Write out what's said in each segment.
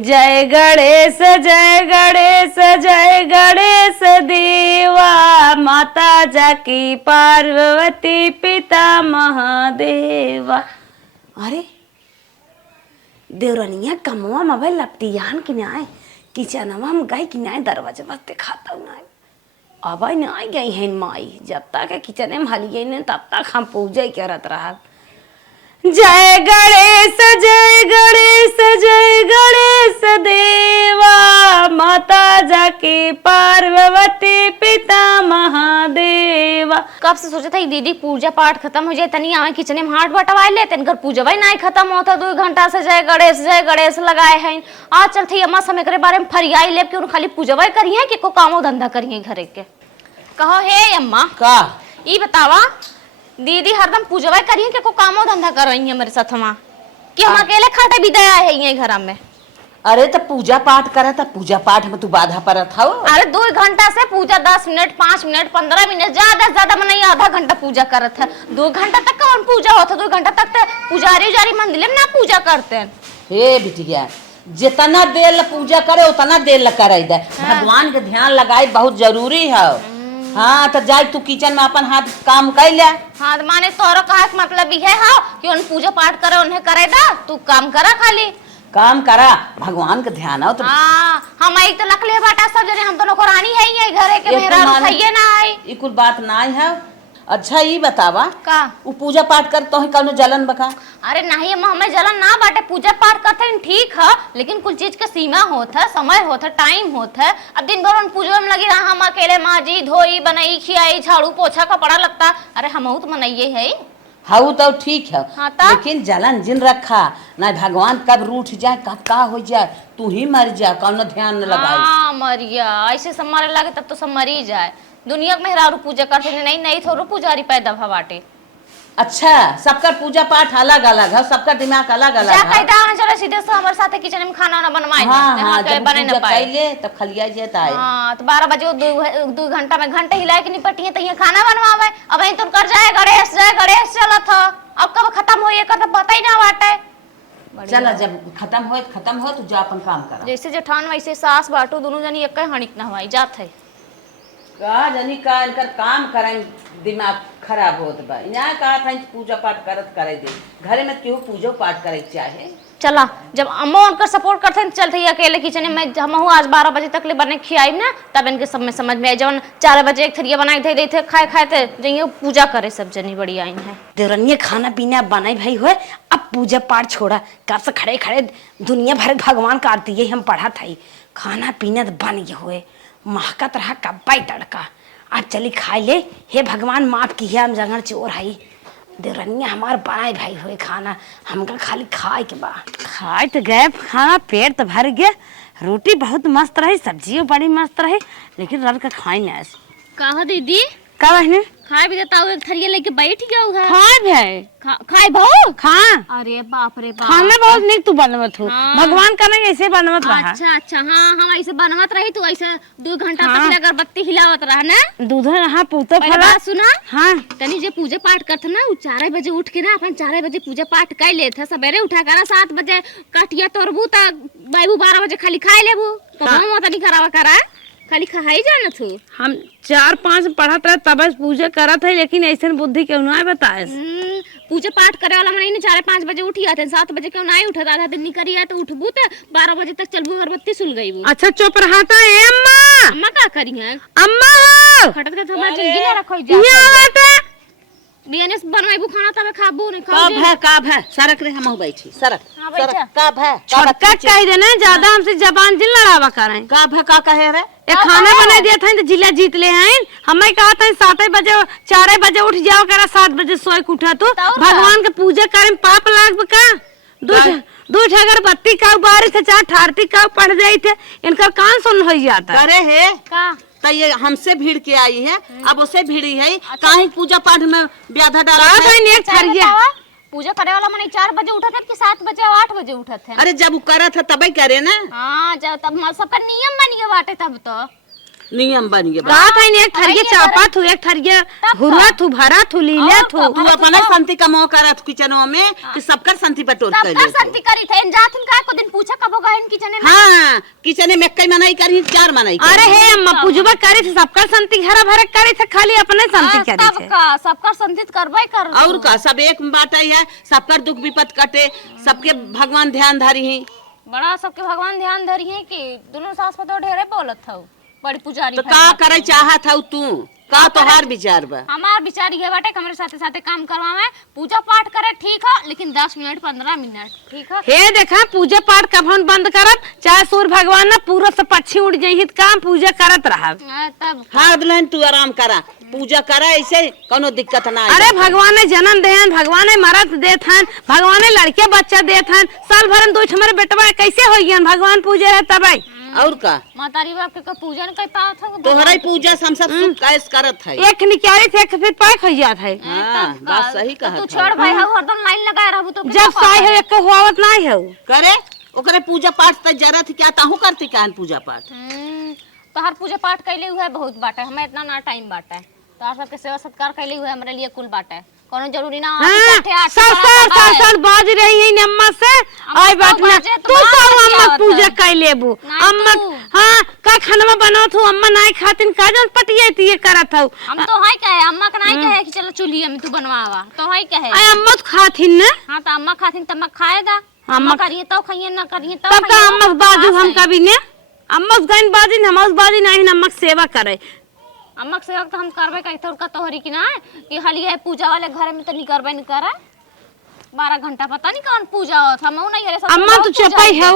जय गणेश जय गणेश जय गणेश देवा, माता जाकी पार्वती पिता महादेवा। अरे देवरनिया कमवा मबे लपटियान कि नाय किचनवा हम गई कि नाय दरवाजा बस खाता नाय अब नाय गई है माई। जब तक किचन में हलिए ने तब तक हम पूजा करत रहा। जय गणेश जय गणेश जय गणेश देवा, माता जाकी पार्वती पिता महादेवा। कब से सोचा था दीदी पूजा पाठ खत्म हो जाए तनी आवे किचन में हाथ बटवाए लेते घर पूजा भाई नहीं खत्म होता 2 घंटा से जय गणेश लगाए हैं। आज चलते अम्मा समय करे बारे में फरियाई ले क्यों खाली पूजा भाई करिए कि को कामो धंधा करिए घरे के। कहो हे अम्मा का ई बतावा दीदी हरदम पूजा भाई करिए कि को कामो धंधा कर रही है मेरे साथ हम कि हम अकेले खाते बिदाया है ये घर में। अरे तो पूजा पाठ करे तो पूजा पाठ में तू बाधा परत हो। अरे 2 घंटा से पूजा 10 मिनट 5 मिनट 15 मिनट ज्यादा से ज्यादा नहीं आधा घंटा पूजा करत है। 2 घंटा तक कौन पूजा होता 2 घंटा तक तो पुजारी उजारी मंदिर में ना पूजा करते हैं। हे बिटिया जितना देर पूजा करे उतना देर करे दे। भगवान के ध्यान लगाए बहुत जरूरी है। हाँ तो जाए तू किचन में अपन हाथ काम कर ले। हाँ तो माने तोरो कहा मतलब ये है कि उन पूजा पाठ करे उन्हें करे दा तू काम करा खाली काम करा भगवान का ध्यान हो तो। हाँ हम एक तो लकले बाटा सब जने हम दोनों को रानी है ये घरे के मेहरा सही ना है ये कुछ बात ना है। अच्छा ये बतावा का वो पूजा पाठ कर तो है कौनो जलन बका। अरे नहीं अम्मा हमें जलन ना बाटे पूजा पाठ करते हैं ठीक है लेकिन कुछ चीज का सीमा होता है समय होता है टाइम होता है। अब दिन भर पूजा में लगी रहा हम अकेले माँ जी धोई बनाई खियाई झाड़ू पोछा कपड़ा लगता। अरे हम तो मनाइए है हाँ तो ठीक है। हाँ लेकिन जलन जिन रखा ना भगवान कब रूठ जाए कब का हो जाए तू ही मर जा कौनो ध्यान न लगाई। हाँ मरिया ऐसे सब मारे लगे तब तो सब मर ही जाए। दुनिया में मेहरारू पूजा करते नहीं थोड़ा पुजारी पैदा भवाटे। अच्छा सबका पूजा पाठ अलग अलग है सबका दिमाग अलग अलग है। कहता चलो सीधे से हमारे साथ किचन में खाना ना बनवाए हाँ जब पूजा कैले तब खलिया जेता है। हाँ तो 12 बजे 2 घंटा में घंटे हिलाए के निपटिए तो ये खाना बनवावे। अब तुम कर जाए गणेश चला था अब कब खत्म हो ये कर पता ही ना बाटे। चला जब खत्म हो तो जा अपन काम करा। जैसे जेठान वैसे सास बाटो दोनों जनी एक हणिक न हवाई जात है का जनी का इनकर काम करें दिमाग खराब होत बा। यहाँ कहा था पूजा पाठ करत करे दे घरे में क्यों पूजा पाठ करे चाहे। चला जब अम्मा उनका सपोर्ट करते हैं चलते ही अकेले किचन में हम आज 12 बजे तक ले बने खियाई ना तब इनके सब में समझ में आए। जब 4 बजे एक थरिया बनाए थे खाए थे जाइए पूजा करे सब जनी बड़ी आई है। देवरनिया खाना पीना बनाई भाई हुए अब पूजा पाठ छोड़ा कब से खड़े खड़े दुनिया भर भगवान का आरती है हम पढ़ा था खाना पीना तो बन गए हुए महकत रहा कब्बाई तड़का। आज चली खाई ले हे भगवान माफ की हम जंगल चोर आई। देवरनिया हमार बनाए भाई हुए खाना हमका खाली खाए के बा खाए तो गए खाना पेट तो भर गया। रोटी बहुत मस्त रही सब्जी बड़ी मस्त रही लेकिन रल का खाई ना कहा दीदी का बहने खाए भी देता हूँ थरिया लेके बैठ गया हूँ खाए भाई खाए भाऊ खा। अरे बाप रे बाप खाना बहुत निक तू बनवत हो। हाँ। भगवान का नहीं ऐसे बनवत रहा। अच्छा हाँ हम ऐसे बनवत रही तू ऐसे 2 घंटा तक अगरबत्ती हिलावत रहा ना दूध हाँ पूतो फला सुना हाँ तनी जे पूजा पाठ करते ना 4 बजे उठ के ना अपन 4 बजे पूजा पाठ कर लेते सवेरे उठा कर 7 बजे काटिया तोड़बू तक बाबू 12 बजे खाली खाए लेबू तो हम तनी खराबा करा खाली खाई जाना थू। हम 4-5 पढ़त रहे तब पूजा करत है लेकिन ऐसे बुद्धि क्यों ना बताए। पूजा पाठ करे वाला नहीं 4-5 बजे उठी आते 7 बजे क्यों नहीं उठा आधा दिन नहीं करिए तो उठबू तो 12 बजे तक चलबू अगरबत्ती सुल गई वो। अच्छा चुप रहता है अम्मा। अम्मा का करी है अम्मा हो खटत के थोड़ा जल्दी ना रखो जा ये आते बियानेस बनवाइबू खाना तब खाबू नहीं का है सरक रे हम बैठी सरक हां बैठा का है छोटका कह देना ज्यादा हमसे जबान जिन लड़ावा करें का कहे रे ये खाना बना दिया था तो जिला जीत ले हैं हमें कहा था 7 बजे 4 बजे उठ जाओ करा 7 बजे सोए के उठा तो भगवान के पूजा करें पाप लाग का दूध अगरबत्ती का बारी से 4 ठारती का पड़ जाई थे इनका कान सुन हो जाता। अरे है का तो ये हमसे भीड़ के आई है अब उसे भीड़ी है काहे पूजा पाठ में ब्याधा डाला। पूजा करे वाला मन 4 बजे उठा था कि 7 बजे 8 बजे उठा थे। अरे जब वो करा था तब ही करे ना। हाँ जब तब सबका नियम बन गया बाटे तब तो नियम बन गए का था एक थरिया चापा थू एक थरिया हुरा थू भरा थू लीले थू तू अपन शांति का मोह करत किचनों में कि सबकर शांति बटोर कर सबका संति करी थे जाथन का को दिन पूछा कब होगा इन किचन में। हाँ किचन में कई मनाई करी 4 मनाई अरे हे अम्मा पूजबा करे थे सबका संति हरा भरा करे थे खाली अपने संति करे थे सबका संतित करबे कर और का सब एक बात है सबकर दुख विपद कटे सबके भगवान ध्यान धरी ही बड़ा सबके भगवान ध्यान धरी है कि दोनों सास पतो ढेरे बोलत हौ बड़ी पुजारी तो का करे चाहत हौ तू का तोहार विचार बा हमार विचार ये बाटे हमारे साथे साथे काम करवावे पूजा पाठ करे ठीक है लेकिन 10 मिनट 15 मिनट ठीक है हे देखा पूजा पाठ कब हम बंद करब चाहे सूर्य भगवान ना पूरा से पक्षी उड़ जाई काम पूजा करत रहब तब हाँ दुल्हन तू आराम करा पूजा करा ऐसे कोनो दिक्कत ना अरे भगवान ने जन्म देहन भगवान ने मरद देथन भगवान ने लड़के बच्चा देथन साल भर दो हमारे बेटवा कैसे होइयन भगवान पूजे है तब और का मातारी बाप के पूजन कर पावत था तोहरा पूजा हम सब सुख कैस करत है एक निकाली थे फिर पैक हो जात है हां बात सही तू कहत छोड़ भाई हौ हरदम लाइन लगा रहबू तो जब साई है एक होवत नहीं है करे ओकरे पूजा पाठ त जरूरत क्या ताहू करती कान पूजा पाठ तो हर पूजा पाठ कैले हुआ है बहुत बाटे हमें इतना ना टाइम बाटे तो आप सबके सेवा सत्कार कैले हुआ है हमारे लिए कुल बाटे कोनो जरूरी ना साल बाज रही है अम्मा से आई बात ना तू का अम्मा पूजा कर लेबू अम्मा हां का खाना बनाओ तू अम्मा नहीं खातिन का जन पटिए तिए करत हूं हम तो हाय कहे अम्मा का नहीं कहे कि चलो चुलिए में तू बनवावा तो हाय कहे आई अम्मा तो खातिन ना हां तो अम्मा खातिन तब खाएगा अम्मा करिए तो खाइए ना करिए तो तब का अम्मा बाजू हम कभी ने अम्मा गइन बाजी हम उस बाजी नहीं अम्मा सेवा करे अम्मा के सेवा तो हम करबे कई तो तोहरी की ना कि खाली है पूजा वाले घर में तो नहीं करबे नहीं करे 12 घंटा पता नहीं कौन पूजा होत हम नहीं हरे सब अम्मा तू चपाई है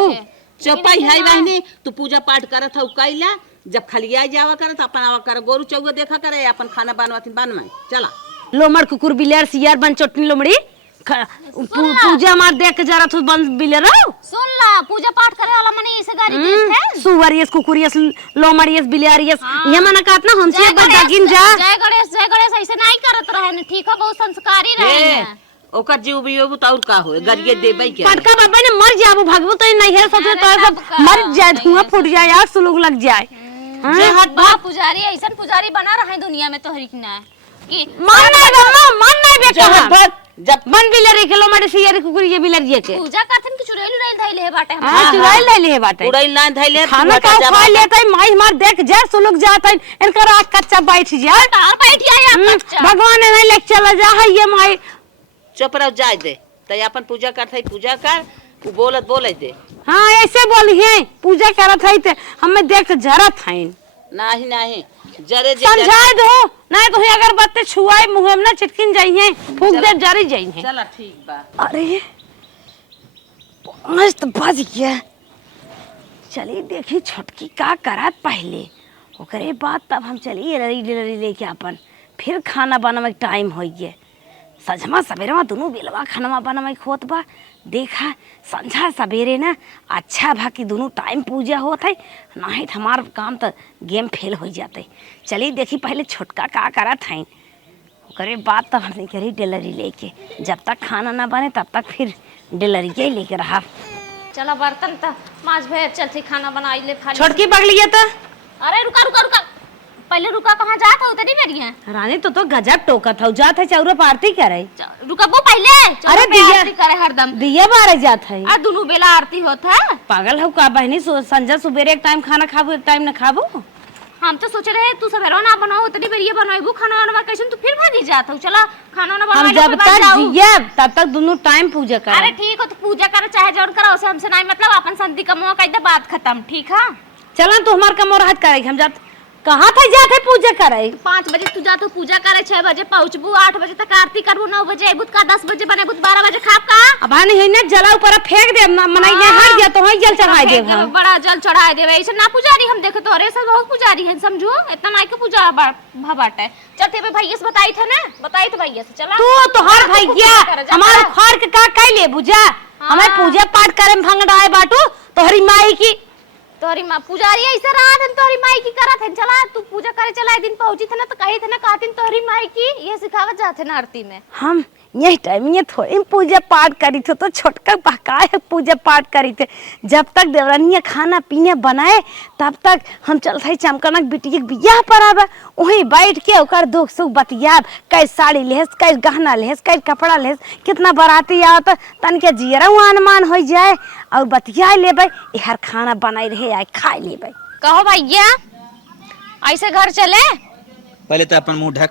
चपाई है बहनी तू पूजा पाठ करत हौ कैला जब खलिया जावा करत अपन आवा कर गोरु चौगो देखा करे अपन खाना बनवाती बनवाई चला लोमड़ कुकुर बिलेर सियार बन चटनी लोमड़ी पूजा मार देख के जरा तू बन बिलेर सुन ला पूजा पाठ करे वाला मने इसे गाड़ी देत है सुवरियस कुकुरियस लोमड़ियस बिलेरियस ये मना कहत ना हमसे एक बार दागिन जा जय गणेश ऐसे नहीं करत रहे न ठीक है बहुत संस्कारी रहे न ओकर जीव बियो तो और का होए गरिए देबई के पटका बाबा ने मर जाबो भगवो तो नहीं है सोचे तो सब मर जाए धुआं फूट जाए आग सुलग लग जाए जे हट बा पुजारी ऐसन पुजारी बना रहे दुनिया में तोहरी की ना कि मन नहीं बेटा जब बन बिलेरी किलो मरे सियार कुकुरिये बिलेरिये के पूजा करथन कि चुड़ैल उड़ैल धइले है बाटे हम हां चुड़ैल धइले है बाटे उड़ैल ना धइले खाना का खा लेते माई मार देख जा सुलग जात है इनकर आग कच्चा बैठ जाए तार बैठ जाए कच्चा भगवान ने नहीं लेके चला जा है ये माई चुप रह जाए दे तय अपन पूजा करत है पूजा कर उ बोले दे हां ऐसे बोली है पूजा करत है ते हमें देख जरत है नहीं जरे समझाए दो नहीं तो अगर बत्ते छुआए मुंह में ना चिटकिन जाइए फूक दे जरी जाइए चला ठीक बा अरे मस्त बज गया चलिए देखी छोटकी का करत पहले ओकरे बाद तब हम चलिए लरी लेके अपन फिर खाना बनावे टाइम हो गया सजमा सवेरे दोनों बेलवा खाना बनावे खोत बा देखा संझा सवेरे ना अच्छा भा कि दोनों टाइम पूजा होत है नहीं तो हमार काम तो गेम फेल हो जाते चलिए देखी पहले छोटका का करत है ओकरे बाद तब हमने करी डिलीवरी लेके जब तक खाना ना बने तब तक फिर डिलीवरी के लेके रहा चला बर्तन त माज भे चलती खाना बनाई ले खाली छोटकी पकड़िए तो अरे रुका पहले रुका कहां जात हो उतनी मेरी है रानी तो गजब टोकत हो जात है चौरा पार्टी करे रुका वो पहले अरे दिया आरती करे हरदम दिया बारे जात है आ दोनों बेला आरती होत है पागल हो का बहनी संजय सुबेरे एक टाइम खाना खाबो एक टाइम ना खाबो हम तो सोच रहे तू सवेरो ना बनाओ उतनी बेरिए बनाइबू खाना वाना कैसे तू फिर भागी जात हो चला खाना ना हम बनवाई जब तक जिए तब तक दोनों टाइम पूजा करे अरे ठीक हो तो पूजा करे चाहे जौन करो उसे हमसे नहीं मतलब अपन संति का मुंह कह दे बात खत्म ठीक है चलन तो हमार कमो राहत करे हम जात कहां थे जाते पूजा करे 5 बजे तू जातो पूजा करे 6 बजे पहुंचबू 8 बजे तक आरती करबू 9 बजे आइबू का 10 बजे बनेबू 12 बजे खाब का अब हां है ना जला ऊपर फेंक दे मनाई ने हट गया तो वही जल चढ़ा दे हम बड़ा जल चढ़ा देवे ऐसे ना पुजारी हम देखे तो रे सब बहुत पुजारी है समझो इतना नहीं के पूजा भबाट है चलते पे भैया से बताई थे ना बताई तो भैया से चला तू तो हर भैया हमार खर के का कैले बुझा हमें पूजा पाठ करे में भंगड़ाए बाटू तोहरी माई की तोरी मां पुजारी ऐसे रात है तोरी माई की करत है चला तू पूजा करे चला दिन पहुंची थे ना तो कही थे ना कातिन तोरी माई की ये सिखावत जाते ना आरती में हम यही टाइम ये थोड़ी पूजा पाठ करी थे तो छोटका बहकाए पूजा पाठ करी थे। जब तक देवरानिया खाना पीने बनाए तब तक हम चलते हैं चमकनक बिटिया के बियाह पर आवे, वहीं बैठ के ओकर दुख सुख बतियाब, कै साड़ी लेस, कै गहना लेस, कै कपड़ा लेस, कितना बाराती आवत तनिके जियरा अनुमान हो जाए और बतिया लेबै, हर खाना बनाई रहे आए खाए लेबै। कहो भैया ऐसे घर चले? पहले तो अपन मुंह ढक,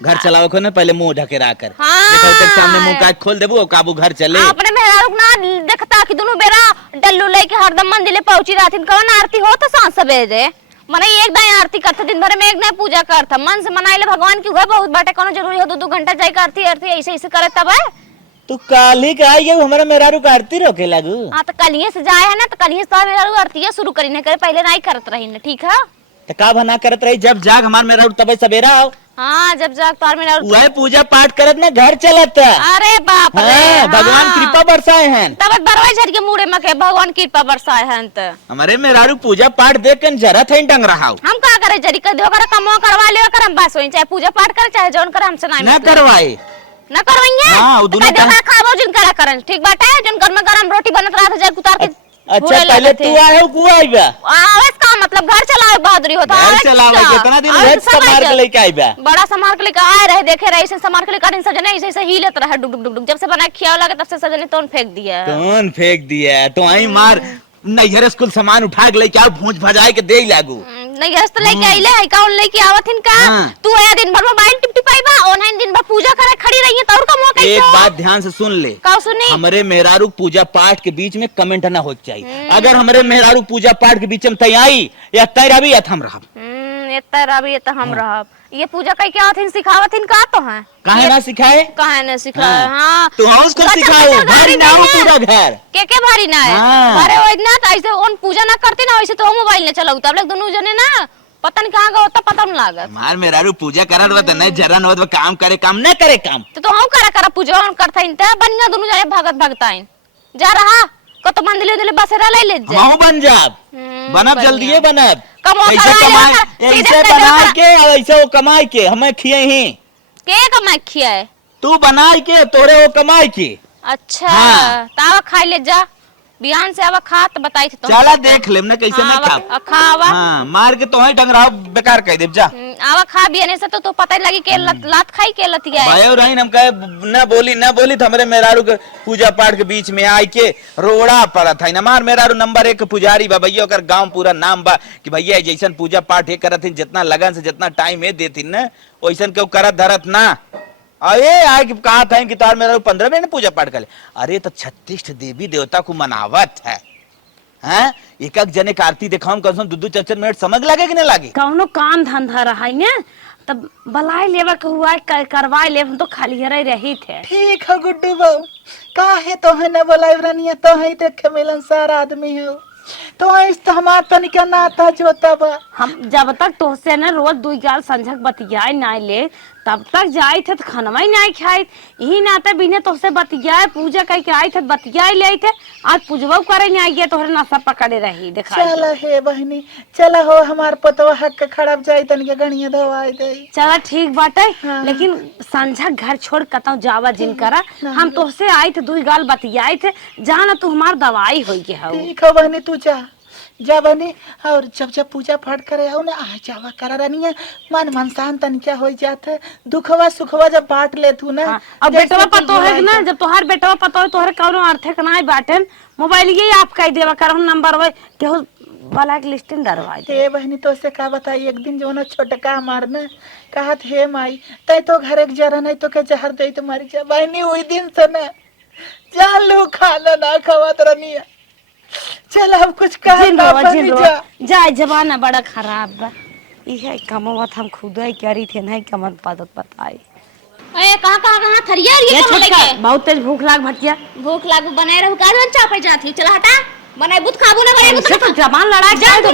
घर चलाओ को ना पहले मुंह ढके रहा कर। हाँ। देखो तक सामने मुंह काट खोल देबू और काबू घर चले। अपने मेहरारू ना देखता कि दोनों बेरा डल्लू लेके हरदम मंदिर पहुंची रहती, कौन आरती हो तो सांस सवेरे मने एक दाई आरती करते दिन भर में एक दाई पूजा करता, मन से मनाइले भगवान की हुए बहुत बाटे, कोनो जरूरी हो 2-2 घंटा जाए करती आरती ऐसे ऐसे करे तब है। तू काली का आई है हमारा मेहरारू का आरती रोके लागू। हां तो कलिए से जाए है ना, तो कलिए से मेहरारू आरती शुरू करी न करे, पहले नहीं करत रही न, ठीक है? तो का बना करत रही, जब जाग हमार मेहरारू तब सवेरा आओ। हाँ जब जाग तार मेहरारू वह पूजा पाठ करत ना घर चलता। अरे बाप रे। हाँ, भगवान कृपा बरसाए हैं। तब बरवाई झड़ के मुड़े में के भगवान कृपा बरसाए हैं त हमारे मेहरारू पूजा पाठ देख कर जरा थे डंग रहा हो। हम का करे जरी कर दो कर कमो करवा ले कर हम बस होई, चाहे पूजा पाठ करे चाहे जौन करे हमसे नहीं ना करवाए ना करवाइए। हाँ, दोनों का खाबो जिन करा करन ठीक बाटे, जिन घर में गरम रोटी बनत रहा था जर कुतार के अच्छा पहले तू आए हो कुआ आईबा। आवाज का मतलब घर चलाओ बहादुरी होता घर चलावे कितना दिन हेड संभाल के लेके आईबा। बड़ा संभाल के लेके आए रहे, देखे रहे ऐसे संभाल के लेके सब जने ऐसे हिलत रहा डुक डुक डुक, जब से बना खियाव लगे तब से सब जने तोन फेंक दिया। तोन फेंक दिया तो आई मार नैहर स्कूल सामान उठा के लेके आओ, भूंज भजाए के दे लागू। नहीं हस्त लेके आइले है कौन लेके आवत हिन का? तू आया दिन भर मोबाइल टिपटिपाईबा, ऑनलाइन दिन भर पूजा करे खड़ी रही है, तौर का मुंह कैसे? एक बात ध्यान से सुन ले, का सुनी? हमारे मेहरारू पूजा पाठ के बीच में कमेंट ना हो चाहिए। अगर हमारे मेहरारू पूजा पाठ के बीच में तय आई या तय रही या थम रहा ये तो हम रहब। ये पूजा कई क्या हथिन सिखावत हिन का तो है? काहे ना सिखाए? काहे ना सिखाए? हां तू हाउस को सिखाओ, भारी ना हो पूरा घर के भारी ना है। अरे वो इतना तो ऐसे उन पूजा ना करती ना वैसे तो मोबाइल ने चलाऊ, तब लोग दोनों जने ना पता नहीं कहां गए होता पता नहीं लागत। मार मेहरारू पूजा करत बत नहीं जरन होत काम करे काम ना करे काम तो हम करा पूजा करता इन त बनिया दोनों जने भगत भगताइन जा रहा को तो मंदिर दिले बसेरा ले जा माऊ बन जाब बनब जल्दी बनब कमाई ऐसे कमाए ऐसे बना के और ऐसे वो कमाई के हमें खिए ही के कमाई खियाए तू बनाई के तोरे वो कमाई के। अच्छा तावा खाई ले जा बिहान से आवा खा तो बताई थे तो चला देख लेम ना कैसे मैं खा खावा। हां मार के तो ही टंगरा बेकार कह देब जा। आवा खा बिहाने से तो पता लगी के लात खाई के लतिया है भाई रही हम कहे ना बोली तो हमरे मेहरारू के पूजा पाठ के बीच में आई के रोड़ा पड़ा था ना। मार मेहरारू नंबर 1 पुजारी बा भैया, ओकर गांव पूरा नाम बा कि भैया जैसन पूजा पाठ करत थी, जितना लगन से जितना टाइम है देती ना वैसन के करत धरत ना। अरे आए कि कहा था कि तार मेरा 15 मिनट पूजा पाठ कर ले। अरे तो 36 देवी देवता को मनावत है हैं, एक एक जने का आरती दिखाऊं कसम 2-2 मिनट समझ लगे कि नहीं लगे? कौनो काम धंधा रहा है ना तब बलाई लेवा के हुआ करवाए ले, हम तो खाली हरे रही थे। ठीक है गुड्डू बाबू, काहे तो है ना बोला इब्रानिया तो है देखे मिलन सारा आदमी हो तो इस तो हमार तनिका नाता जोता बा। हम जब तक तोहसे न रोज 2 गाल संझक बतियाए ना ले तब तक जाए थे तो खानवा ही नहीं खाए, यही नाते बिने तोहसे बतियाए पूजा कह के आए थे बतियाए ले थे, आज पूजवा करे नहीं आई तोहरे नशा पकड़े रही देखा। चला हे बहनी चला हो हमार पतवा हक के खराब जाई तनिका गणिया दवाई दे। चला ठीक बाटे हाँ। लेकिन संझक घर छोड़ कतौ जावा जिन करा, हम तोहसे आए थे 2 गाल बतियाए थे, जाना तू हमार दवाई होई के हो। ठीक है बहनी तू जा बनी और जब पूजा पाठ करे आओ ना आ जावा करा रनिया मन शांत तनिका हो जाते, दुखवा सुखवा जब बांट ले तू ना। हाँ, अब बेटवा पतो है ना जब तोहार बेटवा पतो है तोहरे कौनो अर्थ के ना बाटन मोबाइल ये आप कह देवा कर नंबर वे केहू वाला के लिस्टिंग डरवाई दे। हे बहनी तो से का बताई, एक दिन जो ना छोटका मारने कहत हे माई तय तो घर एक जरा नहीं तो के जहर दे तो मर जा। बहनी वही दिन से ना जान लो खाना ना खवात रनिया। चल अब कुछ कह ना जाए जमाना बड़ा खराब बा, इहे कमवत हम खुद ही करी थे नहीं कमत पदत बताई। ए कहां थरिया ये कहां लेके बहुत तेज भूख लाग भटिया भूख लागू बनाए रहू का चापे जाती चला हटा बनाए बुत खाबू ना बनाए बुत तो जबान लड़ा जाए तो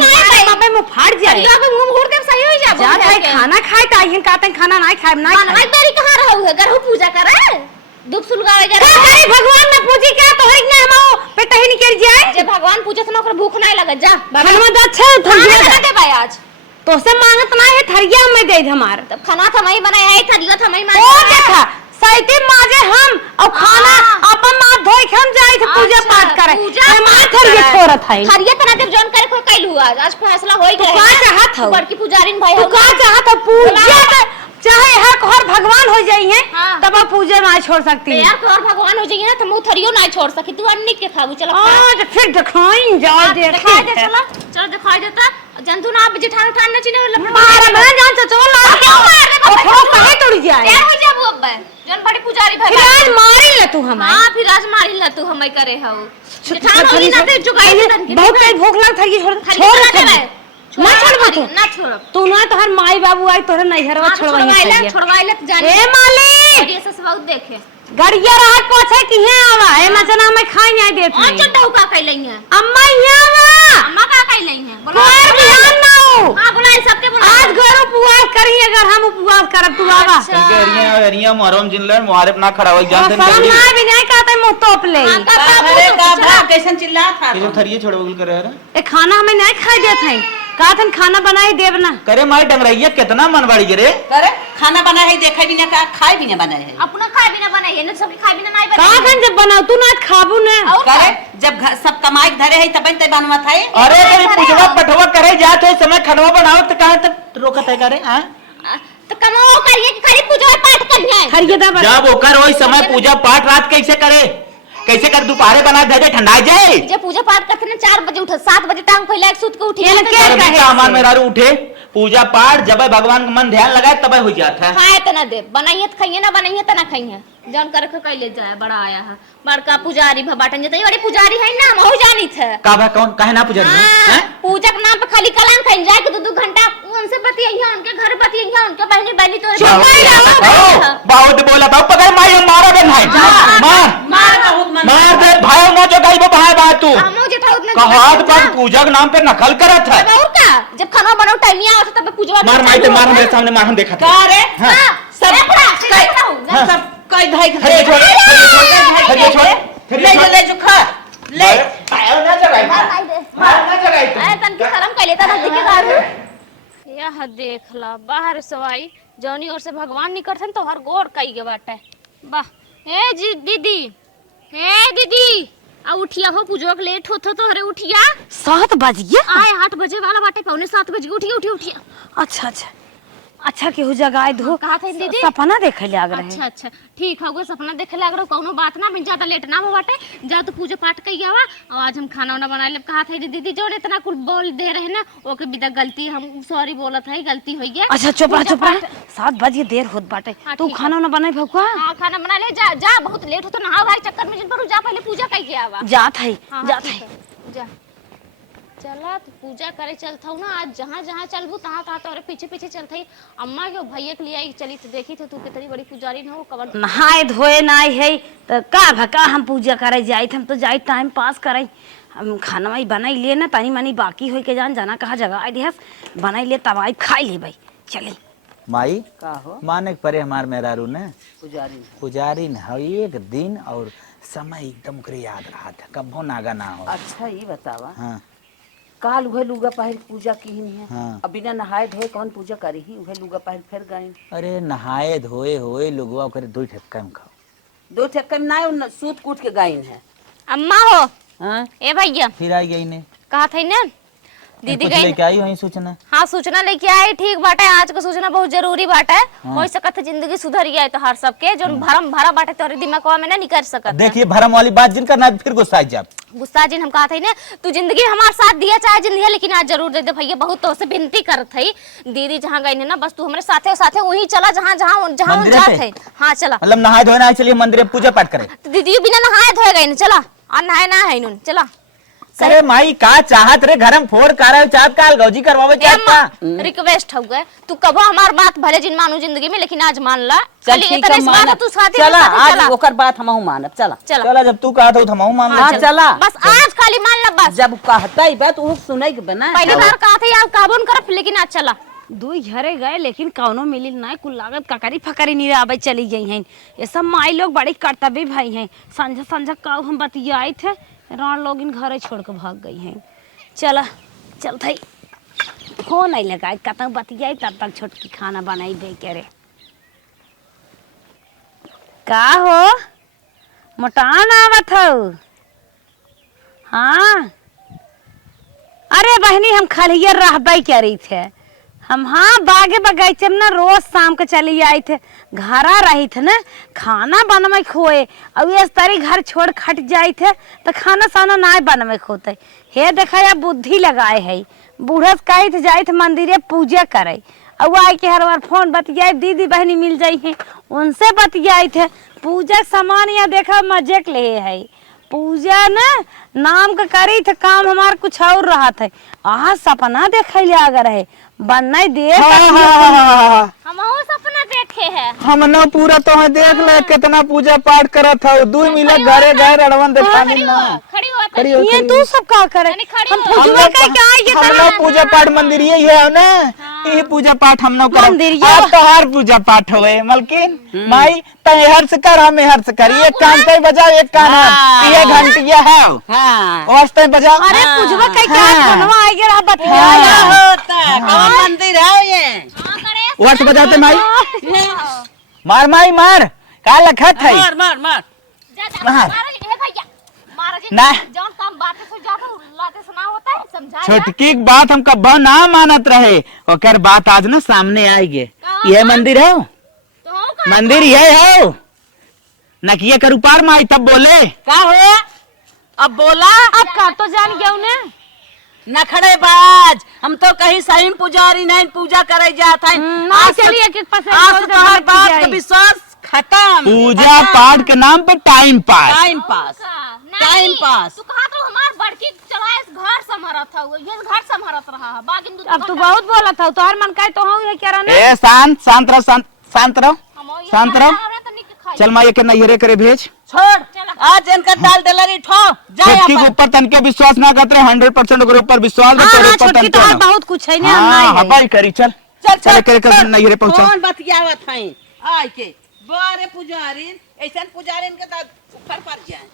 बाबे मुंह फाड़ जाए या पे मुंह घूर के सही हो जा जा भाई खाना खाए ताहिन काते खाना नहीं खाए नहीं खाना तारी कहां रहू है घर पूजा करे दुख सुलगावे जा अरे भगवान ना पूजी के तो है ना हम पेट ही निकल जाए जे भगवान पूजे से ओकरा भूख नहीं लगे जा भगवान तो अच्छा थरिया दे भाई आज तो से मांगत ना है थरिया में दे हमार तब खाना थमई बनाए है थरिया थमई मार ओ देखा सैती माजे हम और खाना अपन माथ धोई के हम जाई थे पूजा अच्छा, पाठ करे पूजा ए मार पाठ थर ये करे। छोरत है हरिया तना जब जॉन करे कोई कैलू आज फैसला होई गए का चाहत हो? बड़की पुजारीन भाई तू हो का चाहत है पूजा कर चाहे हर घर भगवान हो जाई है हाँ। तब आप पूजा ना छोड़ सकती यार तो और भगवान हो जाइए ना तो मुंह थरियो ना छोड़ सकी तू अन्नी के खाबू चलो हां तो फिर दिखाई जाओ दिखाई दे देखे चलो चलो दिखाई देता जंतु ना जेठान उठान न चिने वाला मारा मैं जान तो चोला क्यों मार दे और थोड़ा कहे तोड़ जाए क्या हो जाबू अब जन बड़ी पुजारी भाई फिर आज मारी ले तू हमें हां फिर आज मारी ला तू हमें करे हो जेठान होली ना ते जुगाई तन के बहुत तेज भूख लग थकी छोड़ छोड़ ना छोड़ तू ना छोड़ तू ना तोहर माई बाबू आई तोहर नैहरवा छोड़वाई छोड़वाइले तो जाने ए माली और ये सब बहुत देखे गड़िया रात पहुंचे कि है आवा ए ना जना मैं खाई नहीं देत और चड्डा का कैलई है अम्मा यहाँ आवा अम्मा का कैलई है कोई ध्यान ना हो हां बुलाए सबके बुलाए आज घर उपवास करी अगर हम उपवास करब तू आवा इनके एरिया मोहरम जिनले मुहारब ना खड़ा होई जानते शर्म नहीं ना भी नहीं कहते मुंह तोप ले अरे का भा कैसन चिल्ला था ये थरिये छोड़बगल करे रे ए खाना हमें नहीं खाई देत है का तन खाना बनाई देब ना करे माई डंगरैया कितना मन बड़ी रे करे खाना बना है देखे भी ना का खाए भी ना बनाए है अपना खाए बिना बनाइए ना सबके खाए बिना नहीं का बनाइए तन जब बनाऊ तू ना खाबू ना करे जब सब कमाई के धरे है तब ते बनवा था अरे कहीं पूजवा पठवा करे जात है समय खनवा बनाओ तो कहां तक रोकत है करे हां तो कमाओ करिए कि खाली पूजा पाठ करना है हरिये दा जब ओकर वही समय पूजा पाठ रात कैसे करे कैसे कर दोपहरे बना दे ठंडा जाए जब पूजा पाठ करते ना 4 बजे उठे 7 बजे टांग पहले एक सूत के उठी ये क्या अरे बेटा हमार मेरा उठे पूजा पाठ जब भगवान का मन ध्यान लगाए तब हो जाता है खाए तो ना दे बनाइए तो खाइए ना बनाइए तो ना खाइए जान कर कैले जाए बड़ा आया है बड़का पुजारी भबाटन जते बड़ी पुजारी है ना हम हो जानी थे का भाई कौन काहे ना पुजारी हाँ, हैं पूजा के नाम पे खाली कलंक है जाए के 2 घंटा उनसे बतियाइए उनके घर बतियाइए उनके बहनी बहनी तो बहुत बोला था पकड़ माई मारा बन भाई मार मार बहुत मन मार दे भाई मो जो गई भाई बात तू हमो जेठा उतना कहात पर पूजा के नाम पे नकल करत है और का जब खाना बनाओ टाइम नहीं आवत तब पूजा मार माई तो मार मेरे सामने मार हम देखा था का रे हाँ। सब कई भाई हरिये छोड़ हरिये छोड़ ले जो ले जो खा ले पायल ना जगाई मार ना जगाई तू ए तन की शर्म कैले ता दिखे दारू यह देख ला बाहर सवाई जौनी और से भगवान निकलथन तो हर गोर कई के बाटे वाह ए जी दीदी हे दीदी आ उठिया हो पूजो के लेट होत तो अरे उठिया 7 बजे आए 8 बजे वाला बाटे पौने 7 बजे उठिया उठिया उठिया अच्छा अच्छा अच्छा केहू जगाए धो कहा था दीदी सपना देखे ले आग रहे अच्छा अच्छा ठीक है वो सपना देखे लग रहा कोनो बात ना मैं ज्यादा लेट ना हो बाटे जा तो पूजा पाठ कई आवा और आज हम खाना वाना बना ले कहा था दीदी जो इतना कुल बोल दे रहे ना ओके विदा गलती हम सॉरी बोलत है गलती होई है अच्छा चुप रह 7 बजे देर होत बाटे हाँ, तू ठीक खाना ना बनाई भगवा हां खाना बना ले जा जा बहुत लेट हो तो नहा भाई चक्कर में जिन पर जा पहले पूजा कई के आवा जात है हाँ, जात ठीक है है, जा चला तो पूजा करे चलता हूँ ना आज जहाँ जहाँ चलबू तहाँ तहाँ तोरे पीछे पीछे चलता ही अम्मा के भैया के लिए आई चली तो देखी तो तू कितनी बड़ी पुजारी न हो कवर नहाए धोए नाई है तो का भका हम पूजा करे जाई हम तो जाई टाइम पास करे हम खाना वाई बनाई लिए ना तनी मनी बाकी होई के जाना कहा जगह आई दिहस बनाई ले तब आई खाई ले भाई चली माई का हो माने के परे हमार मेहरारू ने पुजारी पुजारी ने हर एक दिन और समय एकदम करे याद रहा था कबो नागा ना हो अच्छा ये बतावा हाँ काल उहे लुगा पहिर पूजा की ही है हाँ। अब बिना नहाए धोए कौन पूजा करी ही उहे लुगा पहिर फिर गई अरे नहाए धोए होए लोगवा करे 2 ठक्का में खाओ 2 ठक्का में ना सूत कूट के गाइन है अम्मा हो हाँ ए भैया फिर आई गई ने कहा था ना दीदी कुछ गई लेके आई वही सूचना हाँ सूचना लेके आए ठीक बाटे आज का सूचना बहुत जरूरी बाटे हो सकत है जिंदगी सुधर जाए तो हर सबके जो भरम भरा बाटे तोरे दिमाग में ना निकल सकत देखिए भरम वाली बात जिनका ना फिर गुस्सा जा गुस्सा जिन हम कहा थे ना तू जिंदगी हमारे साथ दिया चाहे जिंदगी लेकिन आज जरूर दे दे भैया बहुत तो से विनती करत है दीदी जहाँ गई ना बस तू हमारे साथे साथे वहीं चला जहाँ जहाँ जहाँ मंदिर जात पे? है हाँ चला मतलब नहाए धोए ना चलिए मंदिर में पूजा पाठ करें तो दीदी बिना नहाए धोए गई ना चला और नहाए ना है नून चला अरे माई का चाहत रे घर में फोड़ कर चाहत काल गौजी करवावे चाहता रिक्वेस्ट हो गए तू कबो हमार बात भले जिन मानू जिंदगी में लेकिन आज मान ला चल खाली ठीक इतने है इस बात मानब तू साथी चला साथी आज चला ओकर बात हमहू मानब चला चला चला जब तू कहा था तो हम मान हाँ चला बस आज खाली मान ला बस जब कहता ही बात वो सुने के बना पहली बार कहा था आप काबून करब लेकिन आज चला दुई घरे गए लेकिन कौनो मिली ना कुल लागत ककरी फकरी नहीं आवे चली गई हैं ये सब माई लोग बड़ी कर्तव्य भाई हैं संझा संझा काऊ हम बतियाए थे राण लोग इन घरे छोड़ के भाग गई हैं चला चल थई फोन नहीं लगाए कतक बतियाई तब तक छोटकी खाना बनाई दे के रे का हो मोटान आवत हो? हाँ अरे बहनी हम खलियर रहबे करी थे हम। हाँ बागे बगीचे में ना रोज शाम को चली आई थे, घरा रही थे ना खाना बनवे खोए। अब ये तारी घर छोड़ खट जाई थे तो खाना साना ना बनवे खोते। हे देखा या बुद्धि लगाए है, बूढ़स कही थे जाई थे मंदिरे पूजा करे। अब आई के हर बार फोन बतियाए दीदी बहनी मिल जाई है, उनसे बतियाई थे। पूजा सामान या देखा मजे के लिए है। पूजा ना नाम का करी थे, काम हमार कुछ और रहा था। आहा सपना देखे ले अगर है बनना दे। हम सपना देखे है। हम ना पूरा तो है देख ले कितना पूजा पाठ करत था। दू मिला घरे गए रड़वन देखानी ना। खड़ी हो ये तू सब का करे? हम पूजा कह के आए हम ये लोग पूजा पाठ मंदिर यही है ना। यही पूजा पाठ हम लोग करो। मंदिरिया? आप तो हर पूजा पाठ हुए मलकिन माई तय हर्ष कर हमें हर्ष कर। एक कान तय बजाओ एक कान हाँ। ये घंटिया है हाँ और तय बजाओ। अरे पूजवा कह के आज बनवा आई गे रहा क्या बतिया। होता है? कौन मंदिर है ये? वर्ष बजाते माई मार माई मार का लखत है मार मार मार मार ना ना। समझा छोटकी की बात हम कब्बा ना मानत रहे ओकर बात आज ना सामने आएगे। ये मंदिर है मंदिर ये है नकिया कर ऊपर माई तब बोले क्या हुआ? अब बोला अब का तो जान गया उन्हें। नखड़े बाज। हम तो कहीं सही पुजारी नहीं पूजा करे जाता है। ना चलिए एक एक पास आज तो हर बात का विश्वास खत्म। पूजा पाठ के नाम पे time pass. Time pass time pass. तू कहा तो हमार बड़की चला इस घर संभारत था, ये घर संभारत रहा है। बाकी तू अब तू बहुत बोला था तो हर मन का तो हूं ये क्या रहना। ए शांत शांत रहो शांत रहो शांत रहो। चल माई के नैहरे करे भेज। छोड़ आज इनका डाल दे लगी ठो जाए छोटकी के अपन। ऊपर तनके विश्वास ना करते 100% ओकरे ऊपर विश्वास हाँ, तेरे हाँ, ऊपर छोटकी तनके तो ना। बहुत कुछ है ना हाँ हम हबाई करी चल चल चल करे नैहरे पहुंचा। कौन बतियावत है आय के बारे पुजारी ऐसा पुजारी इनके ऊपर पड़ जाए।